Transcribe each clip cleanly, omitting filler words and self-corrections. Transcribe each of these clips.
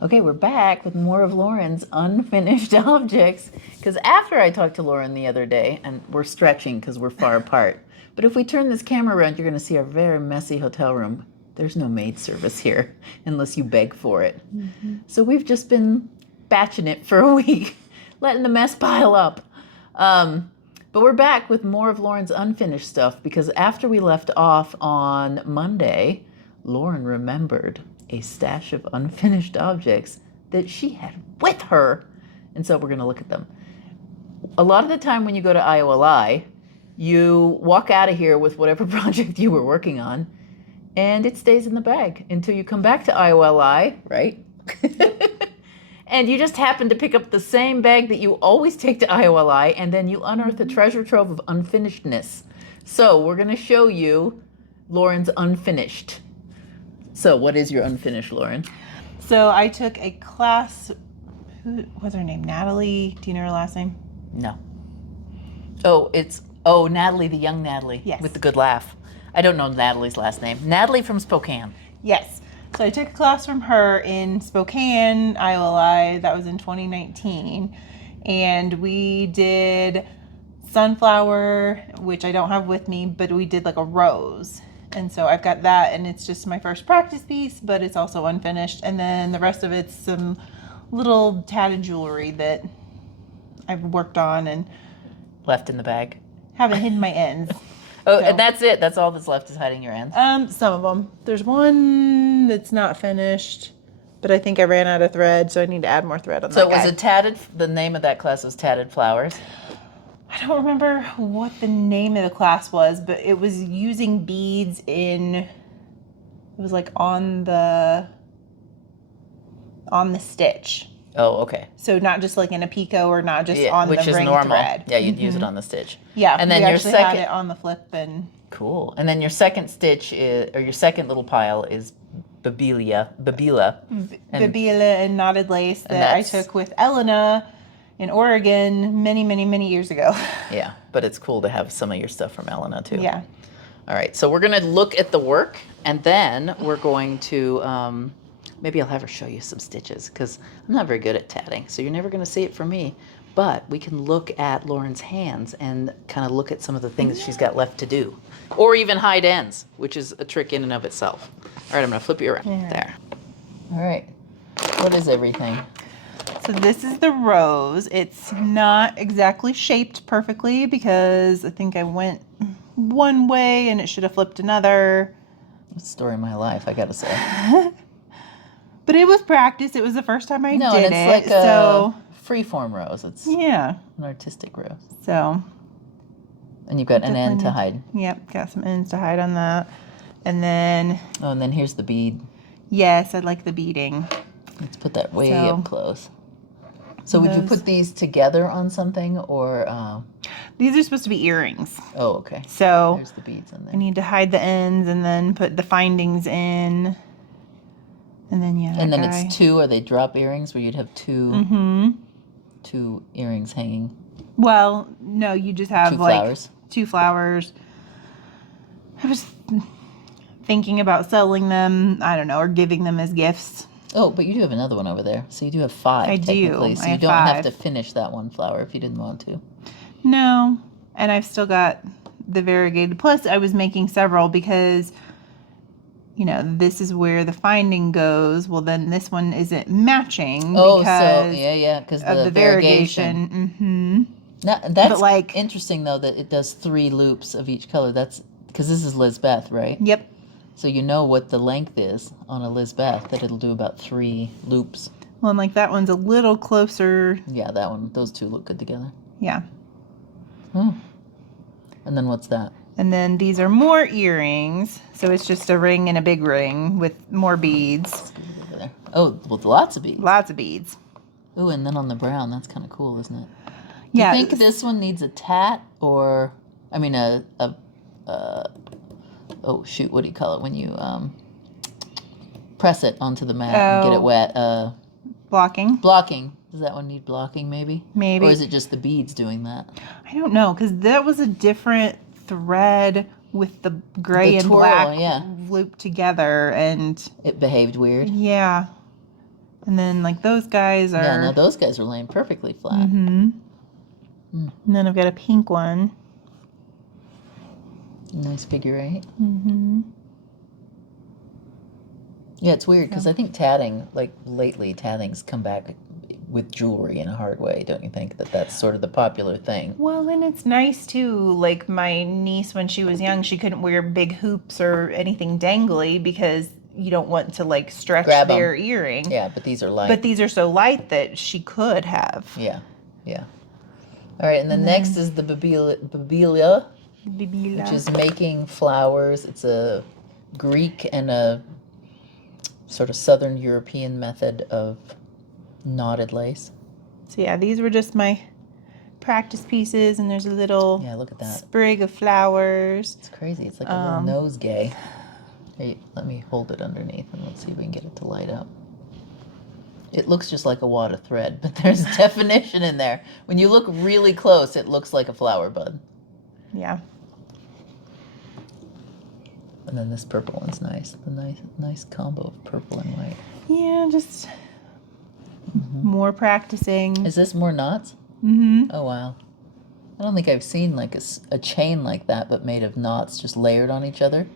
Okay, we're back with more of Lauren's unfinished objects. Because after I talked to Lauren the other day, and we're stretching because we're far apart, but if we turn this camera around, you're going to see our very messy hotel room. There's no maid service here unless you beg for it. So we've just been batching it for a week, letting the mess pile up. But we're back with more of Lauren's unfinished stuff because after we left off on Monday, Lauren remembered a stash of unfinished objects that she had with her. And so we're going to look at them. A lot of the time when you go to IOLI, you walk out of here with whatever project you were working on, and it stays in the bag until you come back to IOLI, right? And you just happen to pick up the same bag that you always take to IOLI, and then you unearth a treasure trove of unfinishedness. So we're going to show you Lauren's unfinished. So what is your unfinished, Lauren? So I took a class, who was her name? Natalie? Do you know her last name? No. Natalie, the young Natalie. Yes. With the good laugh. I don't know Natalie's last name. Natalie from Spokane. Yes. So I took a class from her in Spokane, IOLI. That was in 2019. And we did sunflower, which I don't have with me, but we did like a rose. And so I've got that, and it's just my first practice piece, but it's also unfinished. And then the rest of it's some little tatted jewelry that I've worked on and left in the bag. Haven't hidden my ends. Oh, so. And that's it? That's all that's left is hiding your ends? Some of them. There's one that's not finished, but I think I ran out of thread, so I need to add more thread on that So guy. was it tatted? The name of that class was Tatted Flowers? I don't remember what the name of the class was, but it was using beads it was like on the stitch. Oh, okay. So not just like in a picot or not just on the ring thread. Which is normal. Yeah, you'd use it on the stitch. Yeah, and then we your second had it on the flip and. Cool. And then your second stitch or your second little pile is Babila and knotted lace that I took with Elena in Oregon many years ago. Yeah, but it's cool to have some of your stuff from Elena too. Yeah. All right, so we're going to look at the work, and then we're going to, maybe I'll have her show you some stitches, because I'm not very good at tatting, so you're never going to see it from me. But we can look at Lauren's hands and kind of look at some of the things she's got left to do. Or even hide ends, which is a trick in and of itself. All right, I'm going to flip you around. Yeah. There. All right. What is everything? So this is the rose. It's not exactly shaped perfectly because I think I went one way and it should have flipped another. It's the story of my life, I got to say. But it was practice. It was the first time I did and it's it. Like a so free-form rose. It's an artistic rose. So. And you've got an end to hide. Yep, got some ends to hide on that. And then. Oh, and then here's the bead. Yes, I like the beading. Let's put that way up close. So would you put these together on something or? These are supposed to be earrings. Oh, okay. So there's the beads in there. I need to hide the ends and then put the findings in. And then And then it's two. Are they drop earrings where you'd have two? Mm-hmm. Two earrings hanging. Well, no, you just have two flowers. I was thinking about selling them. I don't know, or giving them as gifts. Oh, but you do have another one over there. So you do have 5 technically. So you don't have to finish that one flower if you didn't want to. No. And I've still got the variegated. Plus, I was making several because, this is where the finding goes. Well, then this one isn't matching because of the variegation. Mm-hmm. Now, that's interesting, though, that it does 3 loops of each color. That's because this is Lizbeth, right? Yep. So you know what the length is on a Lizbeth, that it'll do about 3 loops. Well, and that one's a little closer. Yeah, that one. Those two look good together. Yeah. Hmm. And then what's that? And then these are more earrings. So it's just a ring and a big ring with more beads. Oh, with lots of beads. Lots of beads. Oh, and then on the brown, that's kind of cool, isn't it? Yeah. Do you think this one needs a tat or, I mean, oh shoot, what do you call it when you press it onto the mat and get it wet? Blocking. Blocking. Does that one need blocking maybe? Maybe. Or is it just the beads doing that? I don't know, because that was a different thread with the gray and black looped together, and it behaved weird. Yeah. And then like those guys are. Yeah, now those guys are laying perfectly flat. Mm-hmm. And then I've got a pink one. Nice figure eight. Mm-hmm. Yeah, it's weird because I think tatting, like lately, tatting's come back with jewelry in a hard way. Don't you think that that's sort of the popular thing? Well, and it's nice too. Like my niece, when she was young, she couldn't wear big hoops or anything dangly because you don't want to like stretch Grab 'em. their earring. Yeah, but these are light. But these are so light that she could have. Yeah, yeah. All right, and then next is the Babelia, which is making flowers. It's a Greek and a sort of Southern European method of knotted lace. So yeah, these were just my practice pieces, and there's a little look at that sprig of flowers. It's crazy. It's like a little nosegay. Hey, let me hold it underneath and let's see if we can get it to light up. It looks just like a wad of thread, but there's definition in there. When you look really close, it looks like a flower bud. Yeah. And then this purple one's nice. The nice combo of purple and white. Yeah, just more practicing. Is this more knots? Mm-hmm. Oh, wow. I don't think I've seen like a chain like that, but made of knots just layered on each other.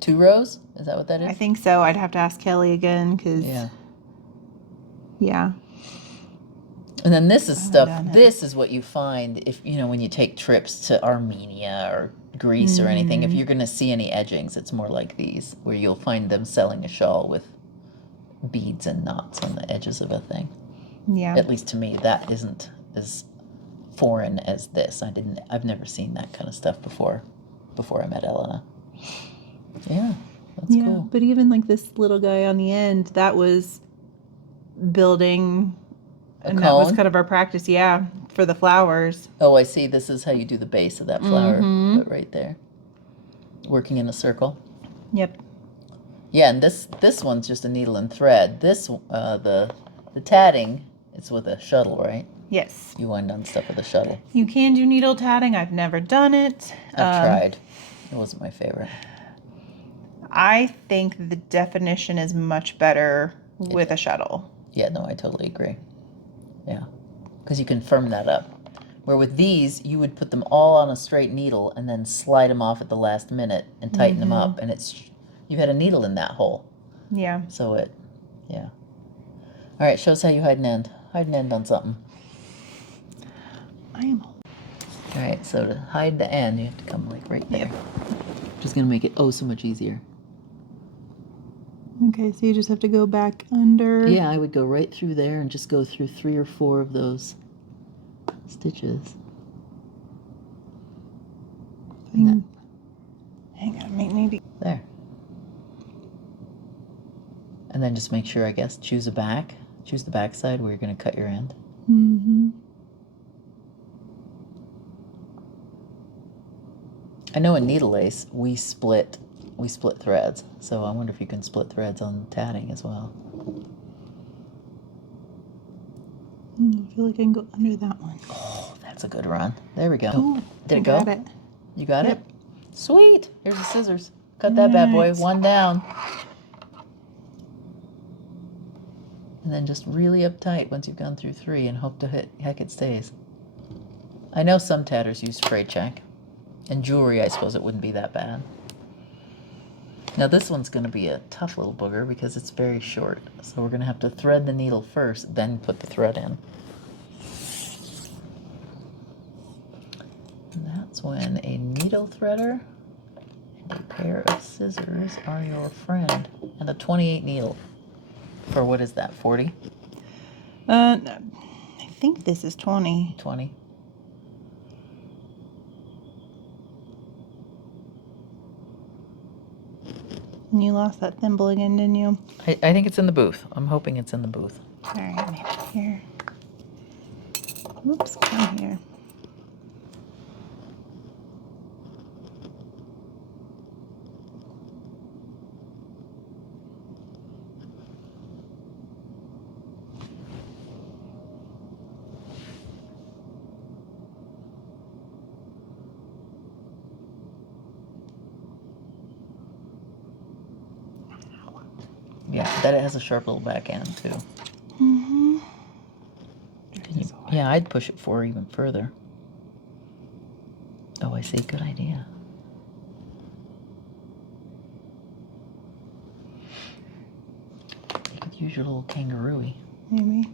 2 rows? Is that what that is? I think so. I'd have to ask Kelly again because. Yeah. And then this is stuff, this is what you find if, when you take trips to Armenia or Greece or anything. If you're going to see any edgings, it's more like these, where you'll find them selling a shawl with beads and knots on the edges of a thing. Yeah. At least to me, that isn't as foreign as this. I've never seen that kind of stuff before I met Elena. Yeah, that's cool. But even like this little guy on the end, that was building, and that was kind of our practice, for the flowers. Oh, I see. This is how you do the base of that flower, but right there, working in a circle. Yep. Yeah, and this one's just a needle and thread. This the tatting is with a shuttle, right? Yes. You wind on stuff with a shuttle. You can do needle tatting. I've never done it. I've tried. It wasn't my favorite. I think the definition is much better with a shuttle. Yeah, no, I totally agree. Yeah, because you can firm that up. Where with these, you would put them all on a straight needle and then slide them off at the last minute and tighten them up, and you had a needle in that hole. Yeah. So yeah. All right, show us how you hide an end. Hide an end on something. I am. All right, so to hide the end, you have to come like right there. Yep. Just gonna make it so much easier. Okay, so you just have to go back under. Yeah, I would go right through there and just go through 3 or 4 of those stitches. Hang on, maybe. There. And then just make sure, I guess, choose the back side where you're going to cut your end. Mm-hmm. I know in needle lace we split threads, so I wonder if you can split threads on tatting as well. I feel like I can go under that one. Oh, that's a good run. There we go. Ooh, Did it go? Got it. You got Yep. it? Sweet. Here's the scissors. Cut that bad boy. Nice. 1 down. And then just really uptight once you've gone through 3 and hope to heck it stays. I know some tatters use fray check. And jewelry, I suppose it wouldn't be that bad. Now this one's going to be a tough little booger because it's very short. So we're going to have to thread the needle first, then put the thread in. And that's when a needle threader and a pair of scissors are your friend. And a 28 needle. For what is that, 40? I think this is 20. 20. And you lost that thimble again, didn't you? I think it's in the booth. I'm hoping it's in the booth. All right, maybe here. Oops, come here. Yeah, that it has a sharp little back end too. Yeah, I'd push it forward even further. Oh, I see. Good idea. You could use your little kangaroo-y. Maybe.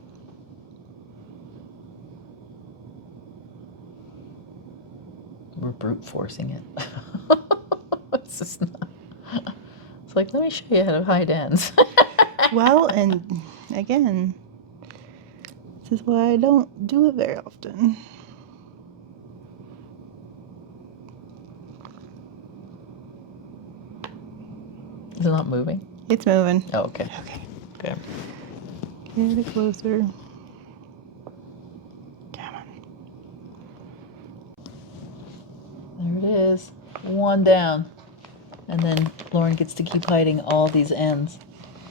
We're brute forcing it. It's just not. It's like, let me show you how to hide ends. Well, and again, this is why I don't do it very often. Is it not moving? It's moving. Oh, okay. Okay. Good. Get it closer. Come on. There it is. One down. And then Lauren gets to keep hiding all these ends.